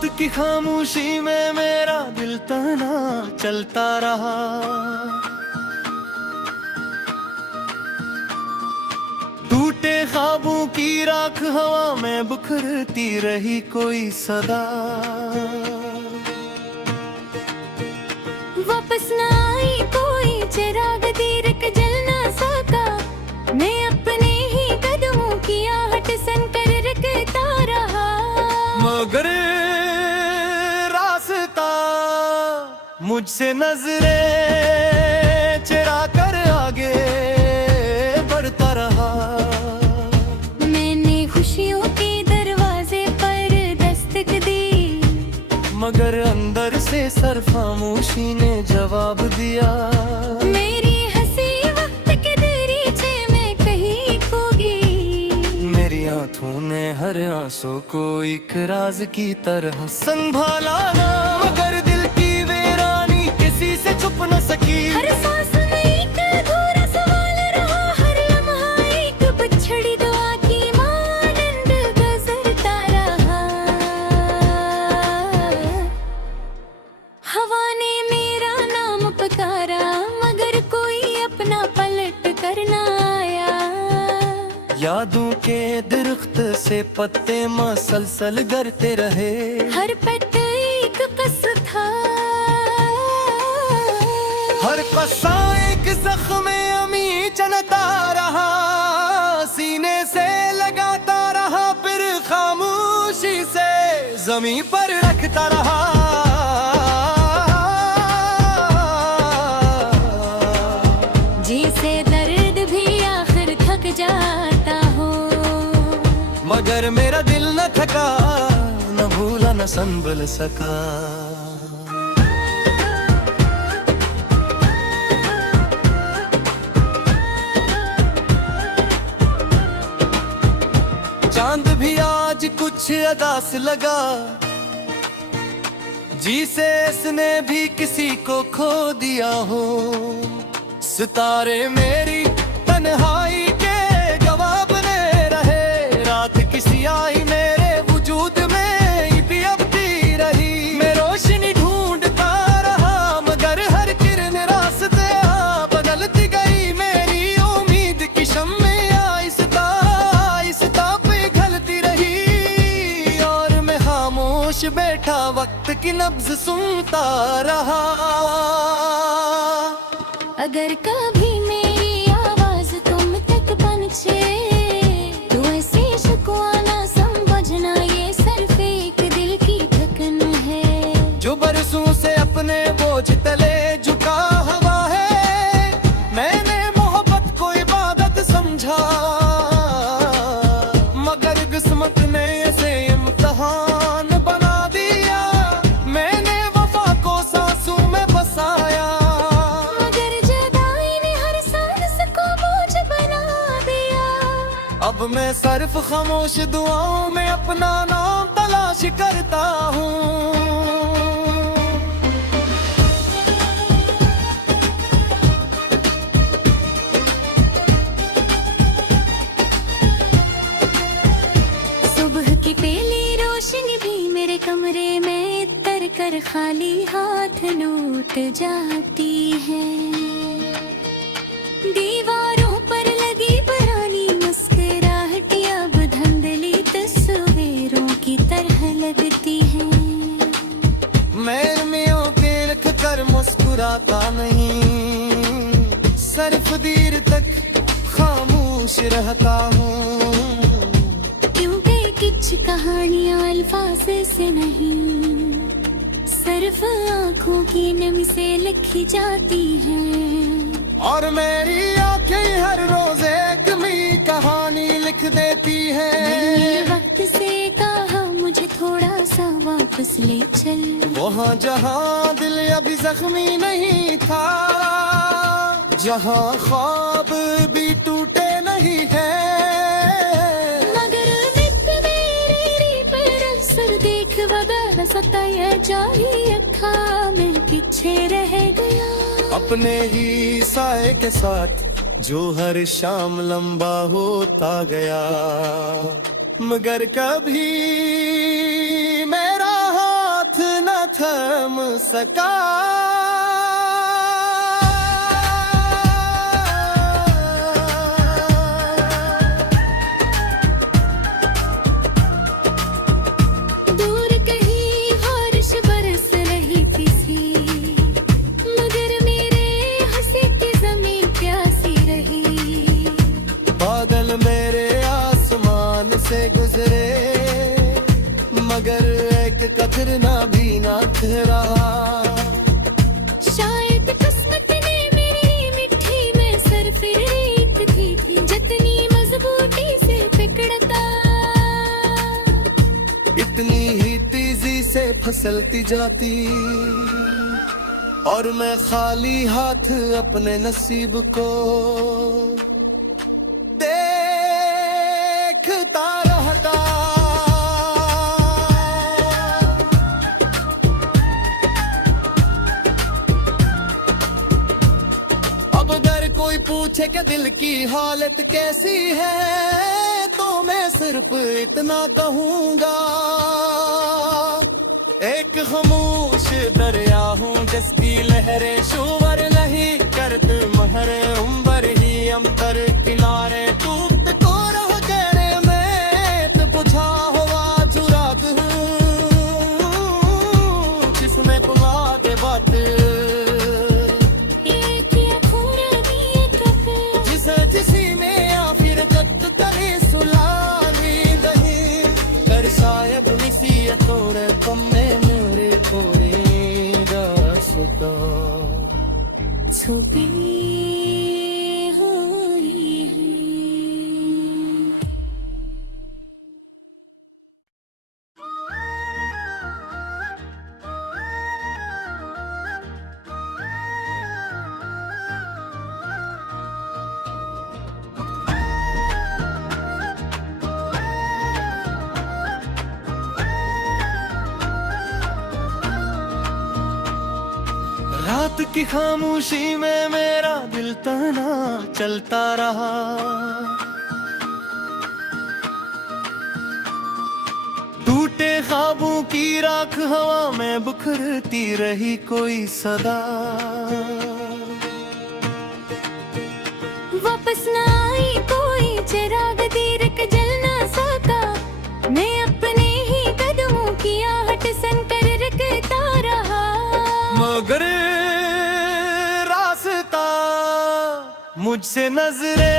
रात की खामोशी में मेरा दिल तना चलता रहा। टूटे ख्वाबों की राख हवा में बिखरती रही कोई सदा। वापस न आई कोई चिराग दीर के जल ना सका। मैं अपने ही कदमों की आहट सन कर रखता रहा। मगर रास्ता मुझसे नजरें चुरा कर आगे बढ़ता रहा। मैंने खुशियों के दरवाजे पर दस्तक दी, मगर अंदर से सर खामोशी ने जवाब दिया। मेरी हंसी वक्त के दरीचे में कहीं खोगी। मेरी आंखों ने हर आंसू को एक राज की तरह संभाला ना, मगर दिल की वीरानी किसी से छुप न सकी। हर सांस में एक अधूरा सवाल रहा, हर लम्हा एक बिछड़ी दुआ की मानंद गुजरता रहा। हवा ने मेरा नाम पुकारा, मगर कोई अपना पलट कर ना आया। यादों के दरख्त से पत्ते मसलसल गिरते रहे, हर पत्ता एक कस था, हर कसा एक जख्म अमी चलता रहा। सीने से लगाता रहा, फिर खामोशी से जमीन पर रखता रहा। जिसे दर्द भी आखिर थक जाता हो, मगर मेरा दिल न थका, न भूला न संभल सका। चांद भी आज कुछ अदास लगा, जिसे इसने भी किसी को खो दिया हो। सितारे मेरी तन्हाई के जवाब ने रहे, रात किसी आई मेरे वजूद में भी अपनी रही। मैं रोशनी ढूंढता रहा, मगर हर किरण रास्ते बदलती गई। मेरी उम्मीद की शम्मे आहिस्ता आहिस्ता पिघलती रही, और मैं खामोश बैठा वक्त की नब्ज सुनता रहा। अगर कभी मेरी आवाज तुम तक पहुंचे, तो ऐसे शिकवा ना समझना, ये सिर्फ एक दिल की धड़कन है। जो बरसों से अपने बोझ तले झुका हुआ है, मैंने मोहब्बत को इबादत समझा, मगर किस्मत ने इसे इम्तिहान बना दिया। मैंने वफा को सांसों में बसाया, मगर जुदाई ने हर सांस को बोझ बना दिया। अब मैं सिर्फ खामोश दुआओं में अपना नाम तलाश करता हूँ। सुबह की पहली रोशनी भी मेरे कमरे में तर कर खाली हाथ लौट जाती है। दीवारों पर लगी पुरानी मुस्कुराहट अब धुंधली तस्वीरों की तरह लगती है। मैं मियों के लिख कर मुस्कुराता नहीं, सिर्फ देर तक खामोश रहता हूँ। क्योंकि कुछ कहानियां अल्फाज से नहीं, सिर्फ आंखों की नमी से लिखी जाती हैं। और मेरी आंखें हर रोज एक नई कहानी लिख देती है। मैंने वक्त से कहा मुझे थोड़ा सा वापस ले चल, वहाँ जहाँ दिल अभी जख्मी नहीं था, जहाँ ख्वाब भी टूटे नहीं है। मगर मेरी पर असर देख वगैरह सताया जाही अखा में पीछे रह गया। अपने ही साए के साथ जो हर शाम लंबा होता गया, मगर कभी मेरा थम सका। दूर कहीं बारिश बरस रही थी सी, मगर मेरे हंसी की जमीन प्यासी रही। बादल मेरे आसमान से गुजरे, मगर एक कतरना भी ना ठहरा। शायद किस्मत ने मेरी मिट्टी में सरफिर थी जितनी मजबूती से पिकड़ता, इतनी ही तेजी से फिसलती जाती। और मैं खाली हाथ अपने नसीब को देखता रहता। अब अगर कोई पूछे कि दिल की हालत कैसी है, तो मैं सिर्फ इतना कहूंगा, एक खामोश दरिया हूँ जिसकी लहरें शोर नहीं करती महरे उम्बर ही अंतर किनारे टूट को रह गए मैं तो बुझा हुआ जुराग हूँ जिसमें बुला दे बात जिसी में या फिर कत तले सुलानी दही कर सायब नसीहतों रे कम्मे मेरे कोरे रास्ता छुपी हुई है। रात की खामोशी में मेरा दिल तना चलता रहा। टूटे ख्वाबों की राख हवा में बिखरती रही कोई सदा। वापस ना आई कोई चिराग दीरक जल ना सका, मैं अपने ही कदमों की आहट सन कर रखता रहा। मगर रास्ता मुझसे नजरे